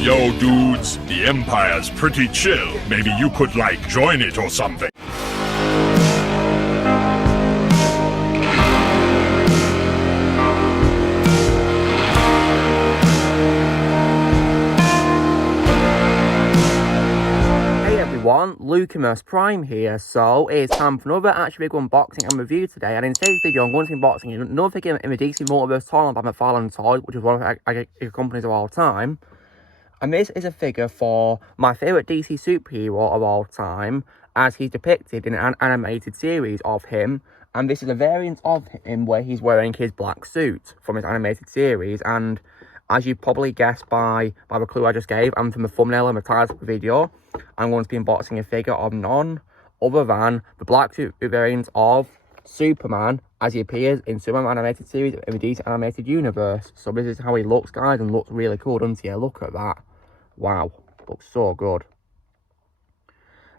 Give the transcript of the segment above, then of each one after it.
Yo, dudes, the Empire's pretty chill. Maybe you could, like, join it or something. Multiverse Prime here, so it's time for another actually big unboxing and review today. And in today's video, I'm going to be unboxing another figure in the DC Multiverse tournament by McFarlane Toys, which is one of our companies of all time. And this is a figure for my favourite DC superhero of all time, as he's depicted in an animated series of him. And this is a variant of him where he's wearing his black suit from his animated series. And as you probably guessed by the clue I just gave, and from the thumbnail and the title of the video, I'm going to be unboxing a figure of none other than the black suit variant of Superman as he appears in Superman animated series in the DC animated universe. So this is how he looks, guys, and looks really cool, doesn't he? Look at that. Wow, looks so good.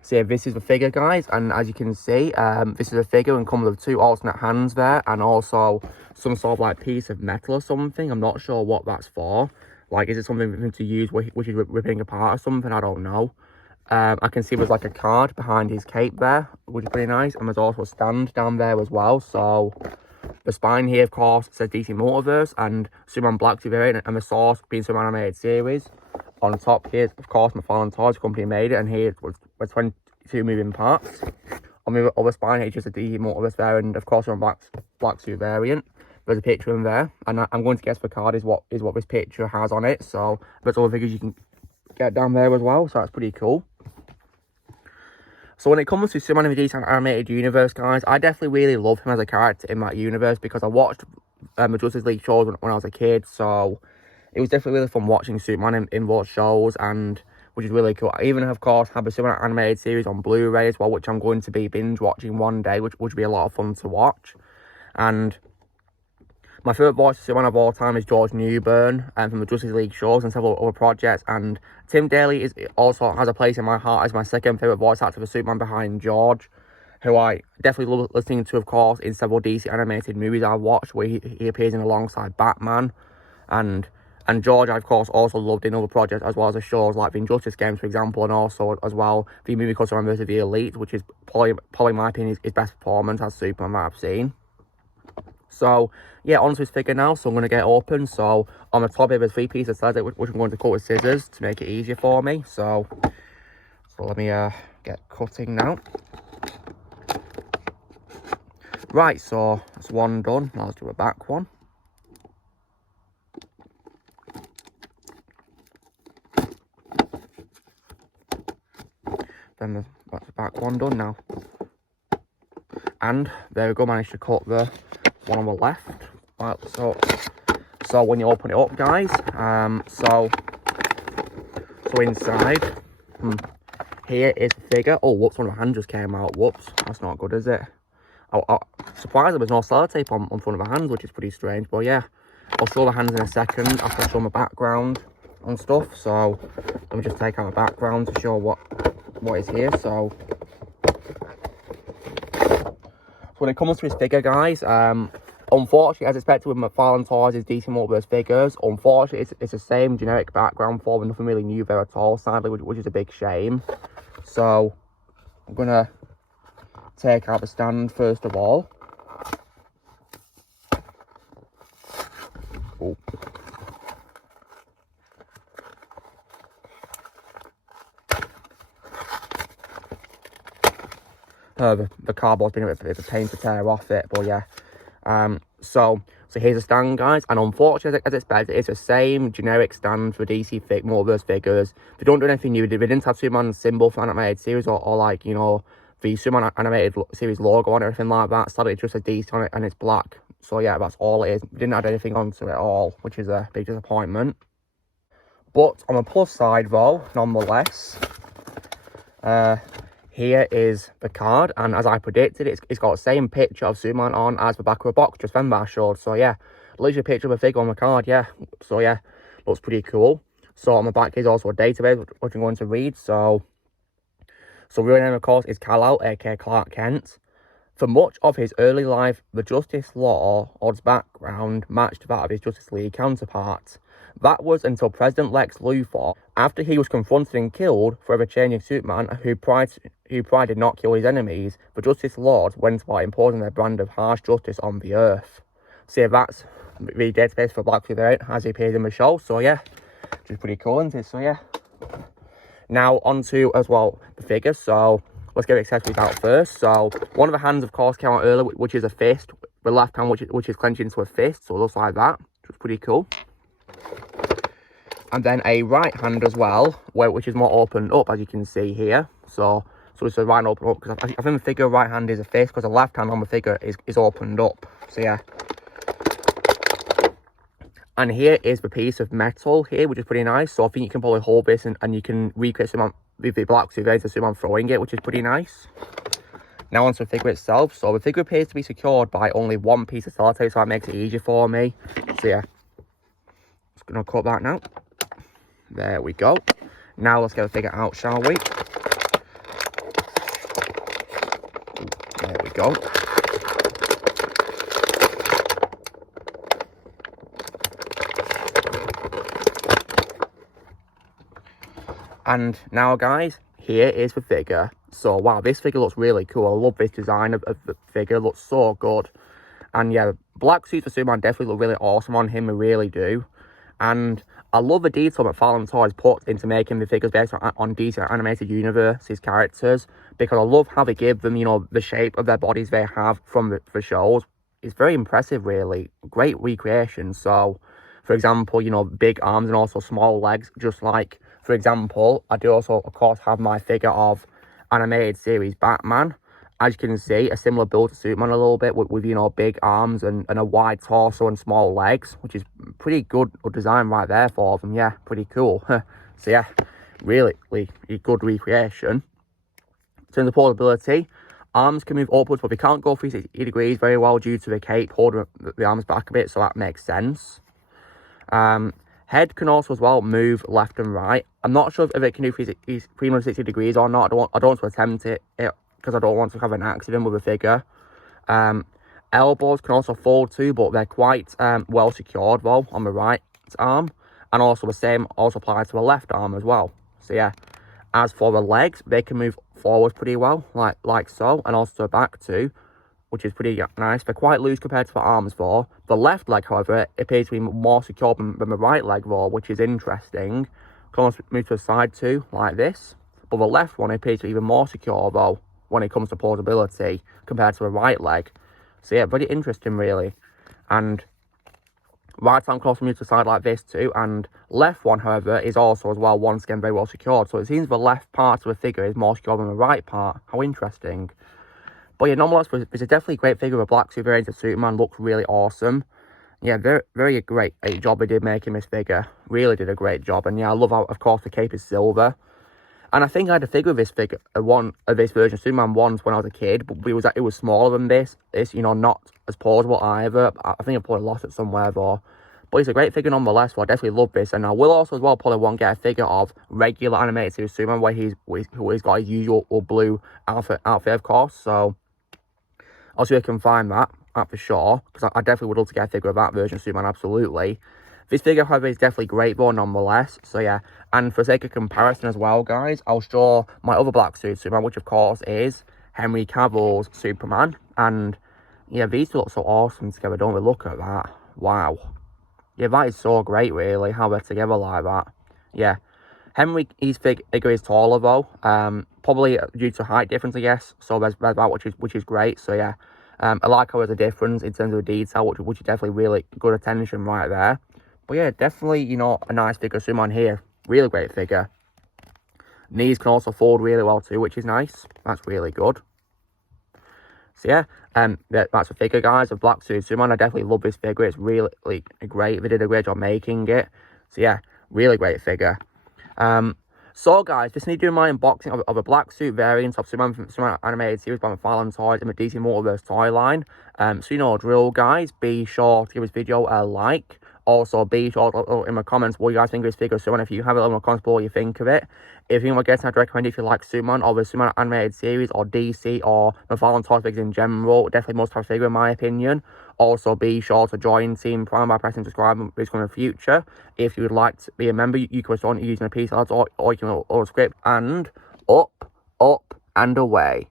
So yeah, this is the figure, guys, and as you can see, this is a figure and comes with two alternate hands there, and also some sort of like piece of metal or something. I'm not sure what that's for. Like, is it something for him to use which is ripping apart or something? I don't know. I can see there's like a card behind his cape there, which is pretty nice, and there's also a stand down there as well. So the spine here, of course, says DC Multiverse and Superman Black Suit variant, and the source being Superman animated series. On top here, of course, McFarlane Toys company made it, and here was 22 moving parts. On the other spine, it's just a DC Multiverse variant, of course, on Black Suit variant. There's a picture in there, and I'm going to guess the card is what this picture has on it. So there's other figures you can get down there as well, so that's pretty cool. So when it comes to Superman in the DC animated universe, guys, I definitely really love him as a character in that universe because I watched the Justice League shows when I was a kid, so it was definitely really fun watching Superman in those shows, and which is really cool. I even, of course, have the Superman animated series on Blu-ray as well, which I'm going to be binge-watching one day, which would be a lot of fun to watch. And my favourite voice of Superman of all time is George Newbern, from the Justice League shows and several other projects. And Tim Daly also has a place in my heart as my second favourite voice actor for Superman behind George, who I definitely love listening to, of course, in several DC animated movies I've watched, where he appears in alongside Batman. And George, I, of course, also loved in other projects, as well as the shows like the Injustice games, for example, and also, as well, the movie called Superman vs. the Elite, which is probably in my opinion, his best performance as Superman that I've seen. So, yeah, onto his figure now, so I'm going to get open. So, on the top here, there's 3 pieces of leather, which I'm going to cut with scissors to make it easier for me. So let me get cutting now. Right, so that's one done. Now let's do a back one. Then that's the back one done now. And there we go, managed to cut the one on the left. Right, so when you open it up, guys, so inside, here is the figure. Oh, whoops, one of the hands just came out. Whoops, that's not good, is it? I'm surprised there was no sellotape on front of the hands, which is pretty strange. But yeah, I'll show the hands in a second after I show my background and stuff. So let me just take out the background to show what is here. So when it comes to his figure, guys, unfortunately, as expected with McFarlane Toys' DC Multiverse figures, unfortunately, it's the same generic background for them, nothing really new there at all, sadly, which is a big shame. So I'm going to take out the stand first of all. Oh. The cardboard's been a bit of a pain to tear off it, but yeah. So here's a stand, guys, and unfortunately, as expected, it's the same generic stand for DC Multiverse figures. They don't do anything new. They didn't have Superman's symbol for animated series or like, you know, the Superman animated series logo on it or anything like that. Sadly, it just says DC on it and it's black. So yeah, that's all it is. They didn't add anything onto it at all, which is a big disappointment. But on the plus side, though, nonetheless, here is the card, and as I predicted, it's got the same picture of Superman on as the back of a box, just then that I showed. So yeah, literally a picture of a figure on the card, yeah. So yeah, looks pretty cool. So on the back is also a database, which I'm going to read. So real name, of course, is Kal-El, aka Clark Kent. For much of his early life, the Justice Lord's background matched that of his Justice League counterpart. That was until President Lex Luthor After he was confronted and killed for ever-changing Superman, who pride did not kill his enemies, the Justice Lords went about imposing their brand of harsh justice on the Earth. So yeah, that's the database for Black Suit as he appears in the show. So yeah, which is pretty cool, isn't it? So yeah. Now onto as well the figures. So let's get the accessories out first. So one of the hands, of course, came out earlier, which is a fist. The left hand, which is clenched into a fist, so it looks like that, which is pretty cool. And then a right hand as well, which is more opened up, as you can see here. So it's a right open up, because I think the figure right hand is a fist, because the left hand on the figure is opened up. So yeah. And here is the piece of metal here, which is pretty nice. So I think you can probably hold this and you can recreate Superman with the Black Suit variant of Superman throwing it, which is pretty nice. Now onto the figure itself. So the figure appears to be secured by only one piece of sellotape, so that makes it easier for me. So yeah, just gonna cut that now. There we go. Now let's get the figure out, shall we? There we go. And now, guys, here is the figure. So, wow, this figure looks really cool. I love this design of the figure. It looks so good. And yeah, black suits for Superman definitely look really awesome on him. They really do. And I love the detail that McFarlane Toys put into making the figures based on DC Animated Universe's characters, because I love how they give them, you know, the shape of their bodies they have from the shows. It's very impressive, really. Great recreation. So, for example, you know, big arms and also small legs, just like, for example, I do also, of course, have my figure of animated series Batman. As you can see, a similar build to Superman a little bit with you know, big arms and a wide torso and small legs, which is pretty good design right there for them. Yeah, pretty cool. So yeah, really good recreation. In terms of portability, arms can move upwards, but they can't go 360 degrees very well due to the cape holding the arms back a bit, so that makes sense. Head can also as well move left and right. I'm not sure if it can do 360 degrees or not. I don't want to attempt it because I don't want to have an accident with a figure. Elbows can also fold too, but they're quite well secured though on the right arm, and also the same also applies to the left arm as well. So yeah, as for the legs, they can move forward pretty well, like so, and also back too, which is pretty nice. They're quite loose compared to the arms though. The left leg, however, appears to be more secure than the right leg though, which is interesting. Can also move to the side too, like this. But the left one appears to be even more secure though, when it comes to portability, compared to the right leg. So yeah, very interesting really. And right arm can also move to the side like this too. And left one, however, is also as well, once again, very well secured. So it seems the left part of the figure is more secure than the right part. How interesting. But yeah, nonetheless, it's a definitely great figure. The black suit variant of Superman looks really awesome. Yeah, very great job they did making this figure. Really did a great job. And yeah, I love how, of course, the cape is silver. And I think I had a figure of this figure, one of this version of Superman once when I was a kid, but it was smaller than this. It's, you know, not as portable either. I think I probably lost it somewhere though. But it's a great figure nonetheless, so I definitely love this. And I will also as well probably want to get a figure of regular animated series Superman where he's got his usual blue outfit, of course. So I'll see if I can find that for sure, because I definitely would love to get a figure of that version of Superman, absolutely. This figure, however, is definitely great though, nonetheless. So yeah, and for sake of comparison as well, guys, I'll show my other black suit Superman, which of course is Henry Cavill's Superman. And yeah, these two look so awesome together, don't we? Look at that. Wow. Yeah, that is so great, really, how they're together like that. Yeah. Henry, his figure is taller though, probably due to height difference, I guess. So there's that, which is great. So yeah, I like how there's a difference in terms of detail, which is definitely really good attention right there. But yeah, definitely, you know, a nice figure. Superman here, really great figure. Knees can also fold really well too, which is nice. That's really good. So yeah, that's a figure, guys, of black suit Superman. I definitely love this figure. It's really great. They did a great job making it. So yeah, really great figure. So guys, just need to do my unboxing of a black suit variant of Superman from Superman Animated Series by McFarlane Toys in the DC Multiverse toy line. So you know the drill, guys. Be sure to give this video a like. Also, be sure to in my comments what you guys think of this figure soon. If you have it in my comments below what you think of it. If you want to get I'd recommend if you like Superman or the Superman animated series or DC or McFarlane toy figures in general. Definitely most type of figure in my opinion. Also, be sure to join Team Prime by pressing subscribe and in the future. If you would like to be a member, you can join using a piece or you can or script and up, and away.